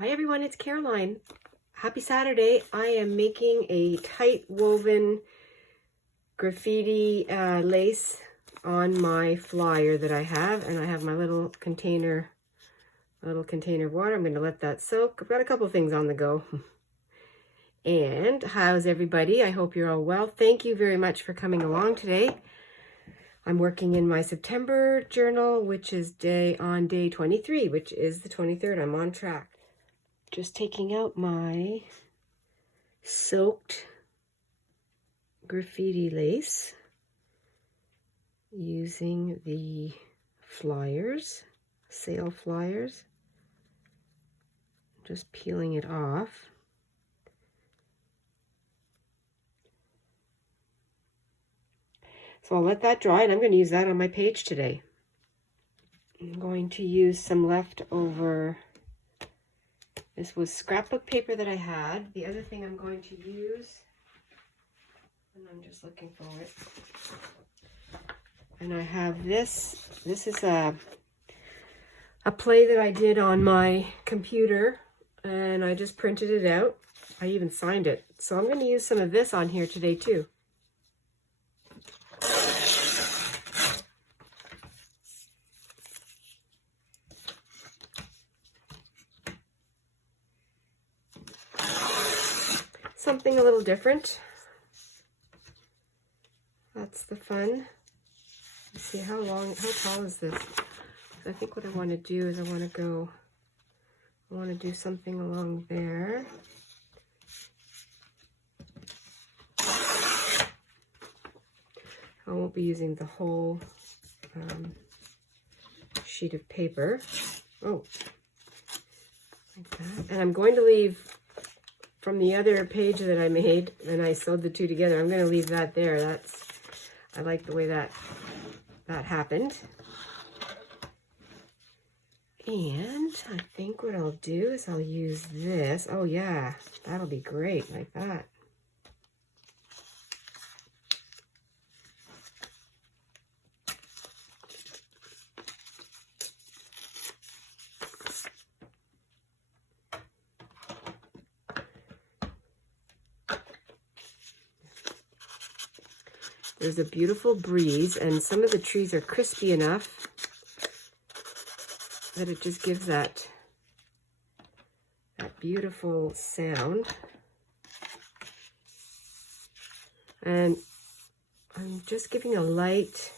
Hi everyone, it's Caroline. Happy Saturday. I am making a tight woven graffiti lace on my flyer that I have, and I have my little container of water. I'm going to let that soak. I've got a couple things on the go. And how's everybody? I hope you're all well. Thank you very much for coming along today. I'm working in my September journal, which is day 23, which is the 23rd. I'm on track. Just taking out my soaked graffiti lace using the flyers, sale flyers. Just peeling it off. So I'll let that dry, and I'm going to use that on my page today. I'm going to use some leftover. This was scrapbook paper that I had. The other thing I'm going to use, and I'm just looking for it, and I have this. This is a play that I did on my computer, and I just printed it out. I even signed it. So I'm going to use some of this on here today too. Something a little different. That's the fun. Let's see how tall is this? I think what I want to do is I want to do something along there. I won't be using the whole sheet of paper. Oh, like that. And I'm going to leave, from the other page that I made, and I sewed the two together, I'm going to leave that there. I like the way that happened. And I think what I'll do is I'll use this. Oh yeah, that'll be great, like that. There's a beautiful breeze, and some of the trees are crispy enough that it just gives that beautiful sound. And I'm just giving a light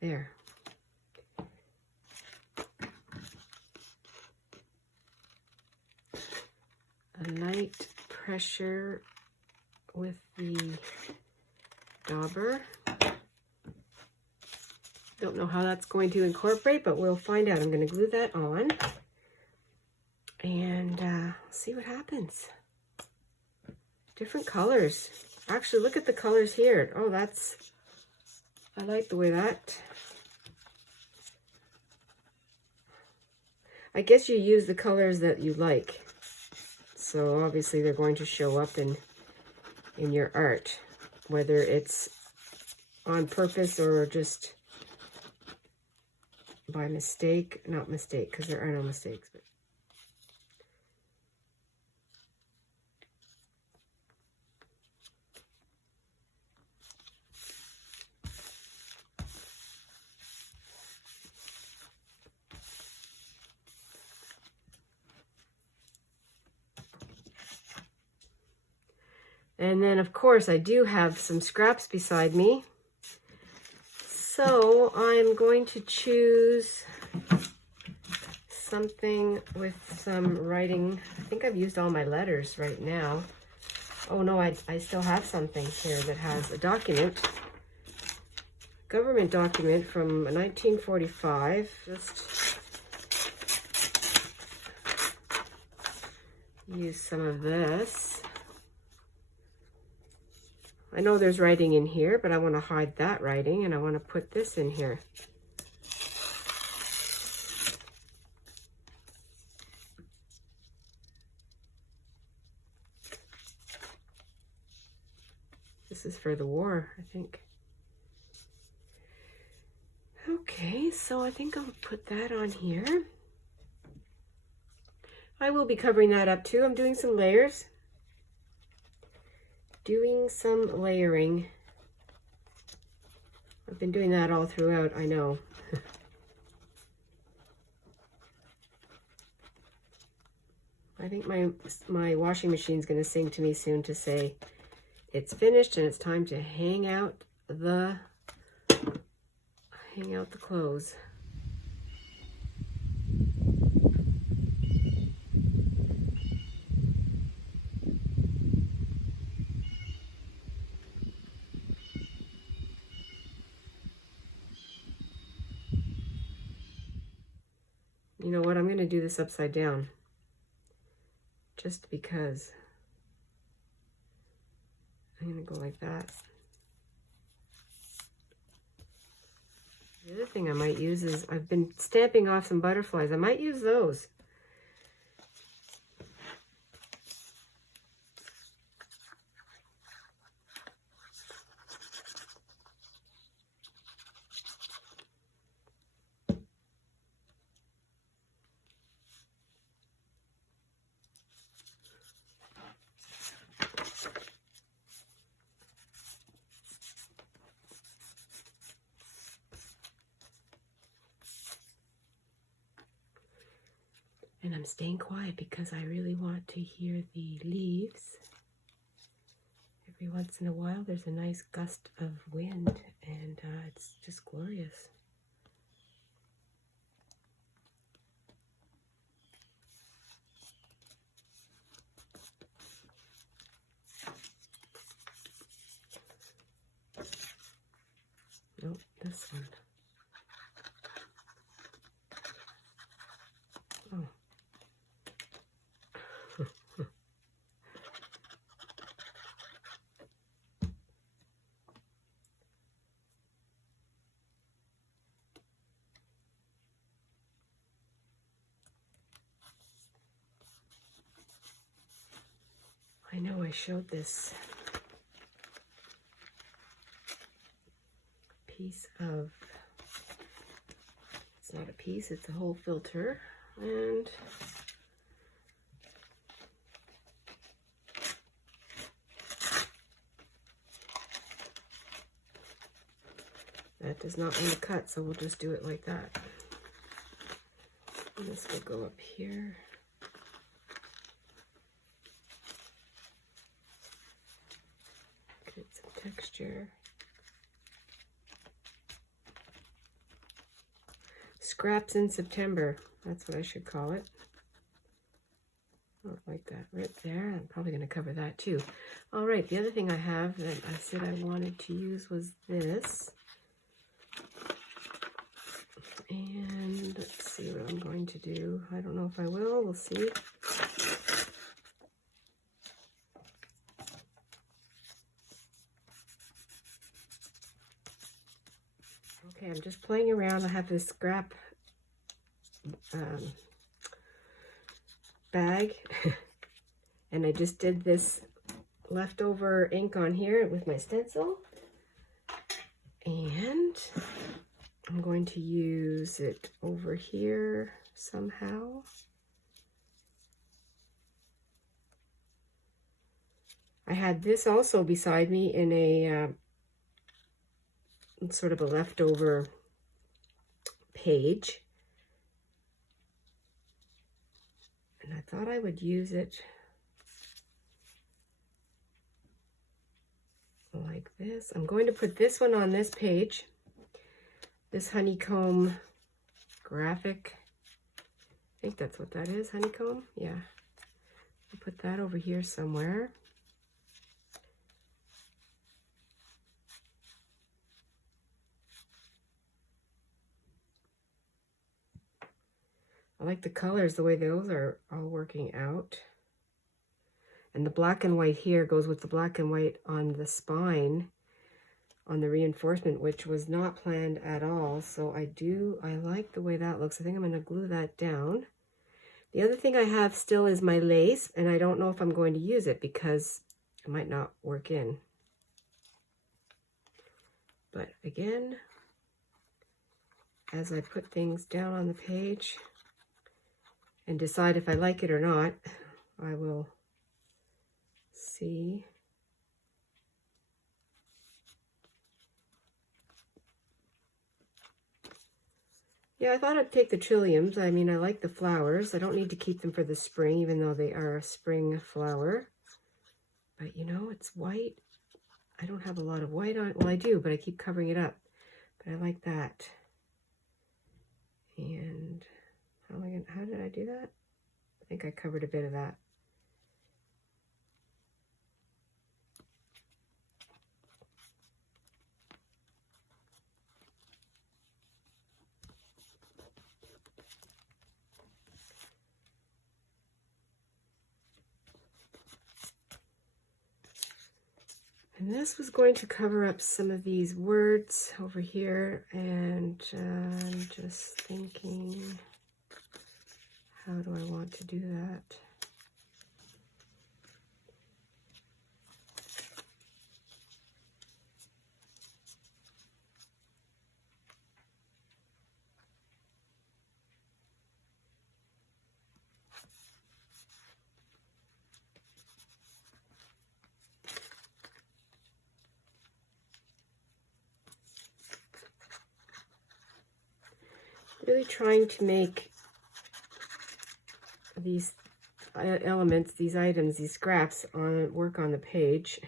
there. A light pressure with the dauber. Don't know how that's going to incorporate, but we'll find out. I'm going to glue that on and see what happens. Different colors. Actually, look at the colors here. Oh, I like the way that. I guess you use the colors that you like. So obviously they're going to show up in your art, whether it's on purpose or just by mistake. Not mistake, because there are no mistakes. But and then, of course, I do have some scraps beside me. So I'm going to choose something with some writing. I think I've used all my letters right now. Oh no, I still have something here that has a document. Government document from 1945. Just use some of this. I know there's writing in here, but I want to hide that writing, and I want to put this in here. This is for the war, I think. Okay, so I think I'll put that on here. I will be covering that up too. I'm doing some layers. Doing some layering. I've been doing that all throughout, I know. I think my washing machine's going to sing to me soon to say it's finished and it's time to hang out the clothes. You know what? I'm going to do this upside down. Just because. I'm going to go like that. The other thing I might use is I've been stamping off some butterflies. I might use those. And I'm staying quiet because I really want to hear the leaves. Every once in a while there's a nice gust of wind and it's just glorious. Nope, this one. Oh. I know I showed this piece of, it's not a piece, it's a whole filter, and that does not want to cut, so we'll just do it like that. And this will go up here. Get some texture. Scraps in September. That's what I should call it. Oh, like that right there. I'm probably going to cover that too. All right, the other thing I have that I said I wanted to use was this. And let's see what I'm going to do. I don't know if I will. We'll see. Okay, I'm just playing around. I have this scrap bag and I just did this leftover ink on here with my stencil, and I'm going to use it over here somehow. I had this also beside me in a sort of a leftover page. And I thought I would use it like this. I'm going to put this one on this page. This honeycomb graphic. I think that's what that is, honeycomb. Yeah. I'll put that over here somewhere. I like the colors, the way those are all working out. And the black and white here goes with the black and white on the spine, on the reinforcement, which was not planned at all. So I like the way that looks. I think I'm going to glue that down. The other thing I have still is my lace, and I don't know if I'm going to use it because it might not work in. But again, as I put things down on the page and decide if I like it or not. I will see. Yeah, I thought I'd take the trilliums. I mean, I like the flowers. I don't need to keep them for the spring, even though they are a spring flower. But you know, it's white. I don't have a lot of white on. Well, I do, but I keep covering it up. But I like that. And how did I do that? I think I covered a bit of that. And this was going to cover up some of these words over here, and I'm just thinking, how do I want to do that? Really trying to make these elements, these items, these scraps work on the page.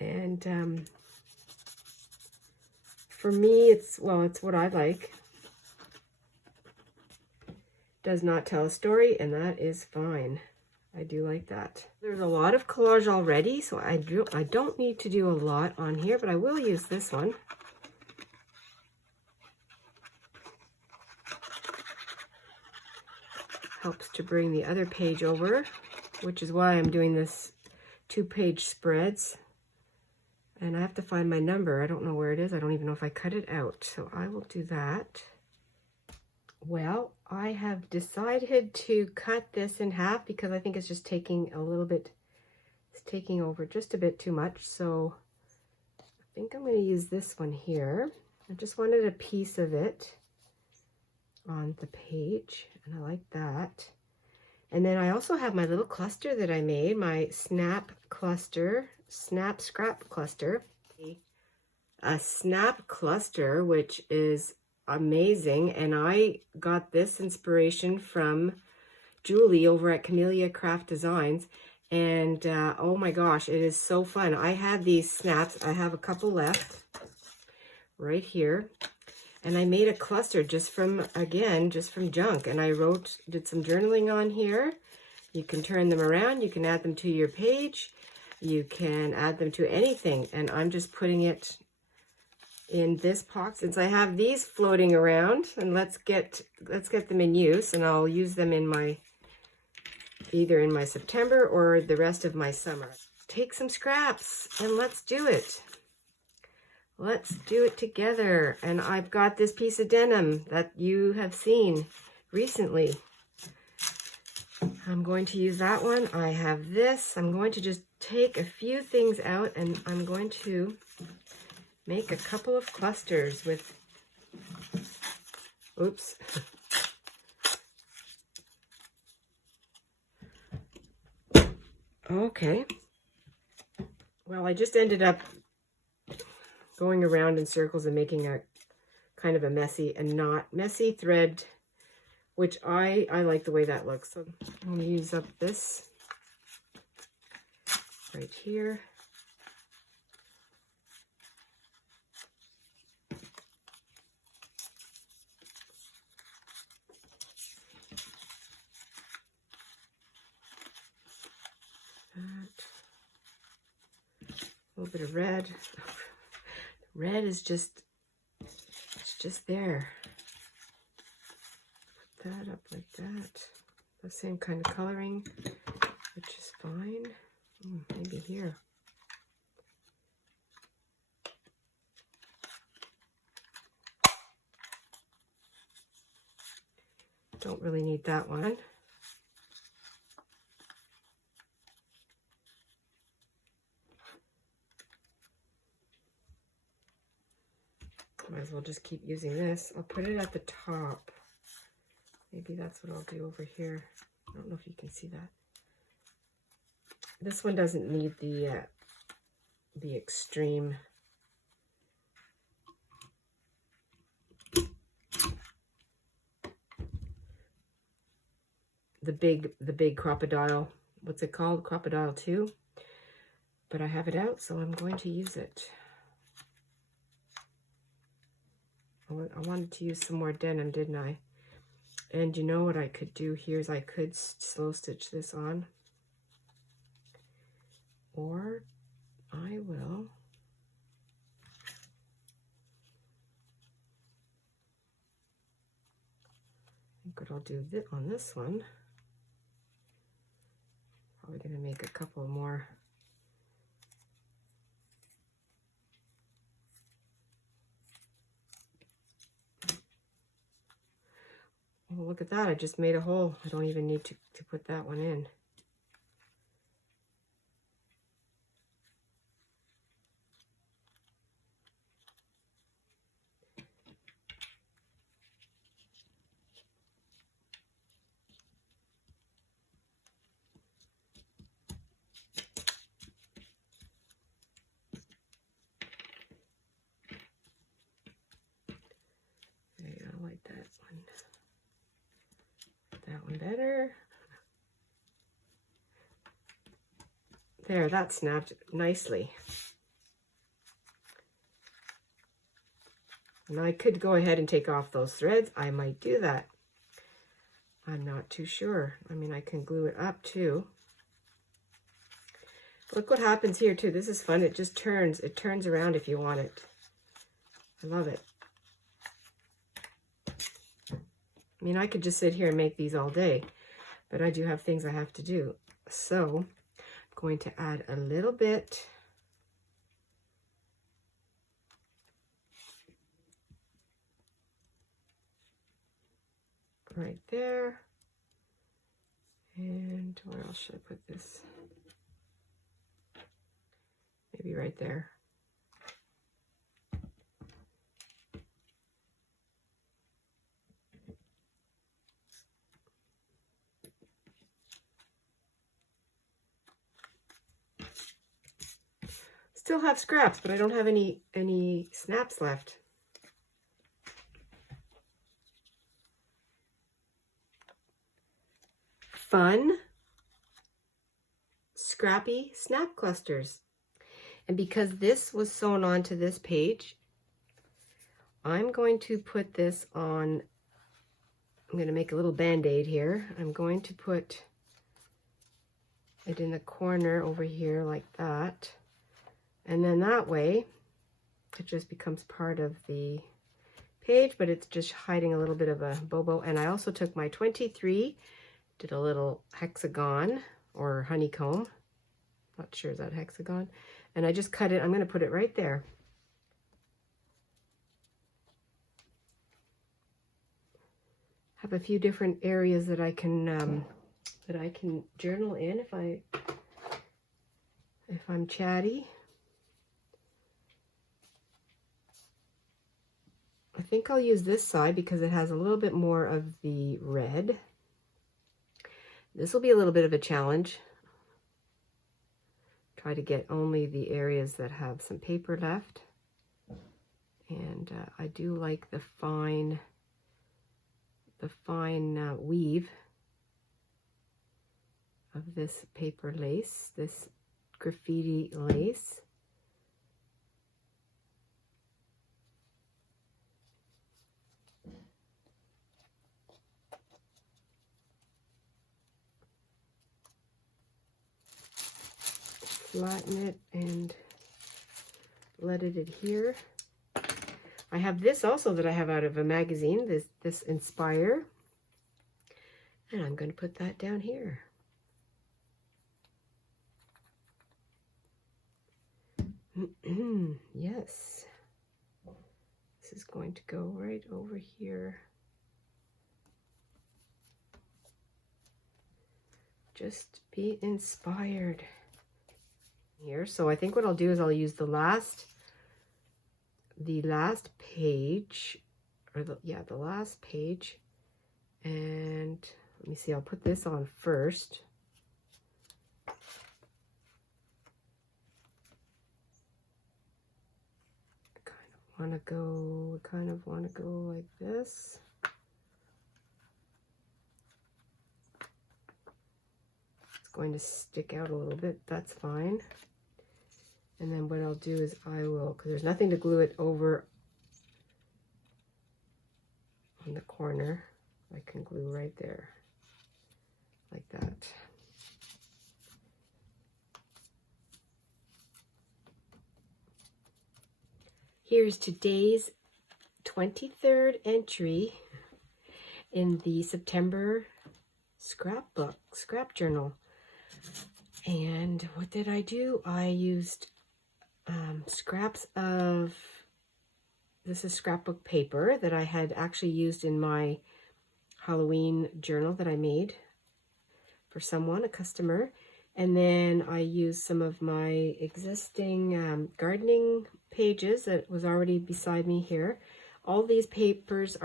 And for me, it's what I like. Does not tell a story, and that is fine. I do like that. There's a lot of collage already, so I don't need to do a lot on here, but I will use this one. Helps to bring the other page over, which is why I'm doing this 2-page spreads. And I have to find my number. I don't know where it is. I don't even know if I cut it out. So I will do that. Well, I have decided to cut this in half because I think it's just taking a little bit, it's taking over just a bit too much. So I think I'm going to use this one here. I just wanted a piece of it on the page, and I like that. And then I also have my little cluster that I made, my snap scrap cluster. A snap cluster, which is amazing, and I got this inspiration from Julie over at Camellia Craft Designs, and oh my gosh, it is so fun. I had these snaps. I have a couple left right here. And I made a cluster just from junk. And I did some journaling on here. You can turn them around. You can add them to your page. You can add them to anything. And I'm just putting it in this box. Since I have these floating around, and let's get them in use. And I'll use them in either in my September or the rest of my summer. Take some scraps and let's do it. Let's do it together. And I've got this piece of denim that you have seen recently. I'm going to use that one. I have this. I'm going to just take a few things out, and I'm going to make a couple of clusters with, oops. Okay. Well, I just ended up going around in circles and making a kind of a messy and not messy thread, which I like the way that looks. So I'm going to use up this right here. A little bit of red. Red is just, it's just there. Put that up like that. The same kind of coloring, which is fine. Maybe here. Don't really need that one. Might as well just keep using this. I'll put it at the top Maybe that's what I'll do over here. I don't know if you can see that. This one doesn't need the extreme. The big crocodile. What's it called? Crocodile 2. But I have it out, so I'm going to use it. I wanted to use some more denim, didn't I? And you know what I could do here is I could slow stitch this on. Or I will. I think what I'll do on this one, probably going to make a couple more. Oh, look at that, I just made a hole. I don't even need to put that one in. Okay, I like that one. That one better. There, that snapped nicely. And I could go ahead and take off those threads. I might do that. I'm not too sure. I mean, I can glue it up too. Look what happens here too. This is fun. It just turns. It turns around if you want it. I love it. I mean, I could just sit here and make these all day, but I do have things I have to do. So I'm going to add a little bit right there. And where else should I put this? Maybe right there. Still have scraps, but I don't have any snaps left. Fun, scrappy snap clusters. And because this was sewn onto this page, I'm going to put this on. I'm going to make a little band-aid here. I'm going to put it in the corner over here like that. And then that way, it just becomes part of the page, but it's just hiding a little bit of a bobo. And I also took my 23, did a little hexagon or honeycomb. Not sure, is that hexagon? And I just cut it. I'm going to put it right there. Have a few different areas that I can journal in if I'm chatty. I think I'll use this side because it has a little bit more of the red. This will be a little bit of a challenge. Try to get only the areas that have some paper left. And I do like the fine weave of this paper lace, this graffiti lace. Flatten it and let it adhere. I have this also that I have out of a magazine, this Inspire, and I'm going to put that down here. Yes, this is going to go right over here. Just be inspired here. So I think what I'll do is I'll use the last page, or the last page, And let me see, I'll put this on first. Kind of want to go like this. It's going to stick out a little bit, that's fine. And then what I'll do is I will, because there's nothing to glue it over on the corner, I can glue right there, like that. Here's today's 23rd entry in the September scrap journal. And what did I do? I used scraps of, this is scrapbook paper that I had actually used in my Halloween journal that I made for someone, a customer. And then I used some of my existing gardening pages that was already beside me here. All these papers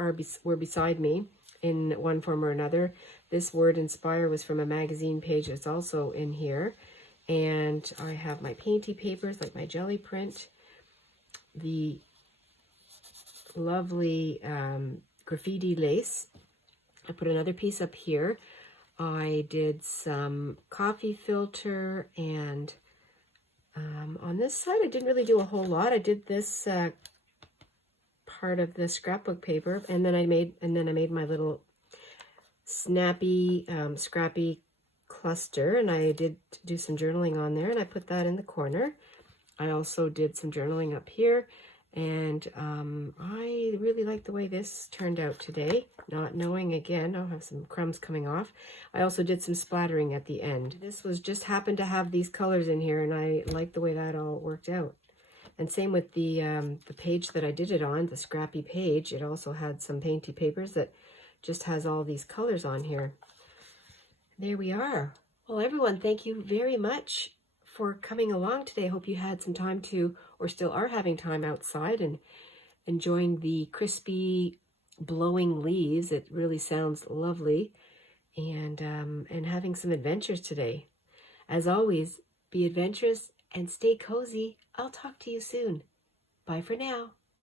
were beside me in one form or another. This word inspire was from a magazine page that's also in here. And I have my painty papers like my jelly print, the lovely graffiti lace. I put another piece up here. I did some coffee filter, and on this side I didn't really do a whole lot. I did this part of the scrapbook paper, and then I made my little snappy scrappy cluster, and I did do some journaling on there, and I put that in the corner. I also did some journaling up here, and I really like the way this turned out today, not knowing, again, I'll have some crumbs coming off. I also did some splattering at the end. This was just happened to have these colors in here, and I like the way that all worked out. And same with the page that I did it on, the scrappy page. It also had some painty papers that just has all these colors on here. There we are. Well, everyone, thank you very much for coming along today. I hope you had some time to, or still are having time outside and enjoying the crispy blowing leaves. It really sounds lovely, and having some adventures today. As always, be adventurous and stay cozy. I'll talk to you soon. Bye for now.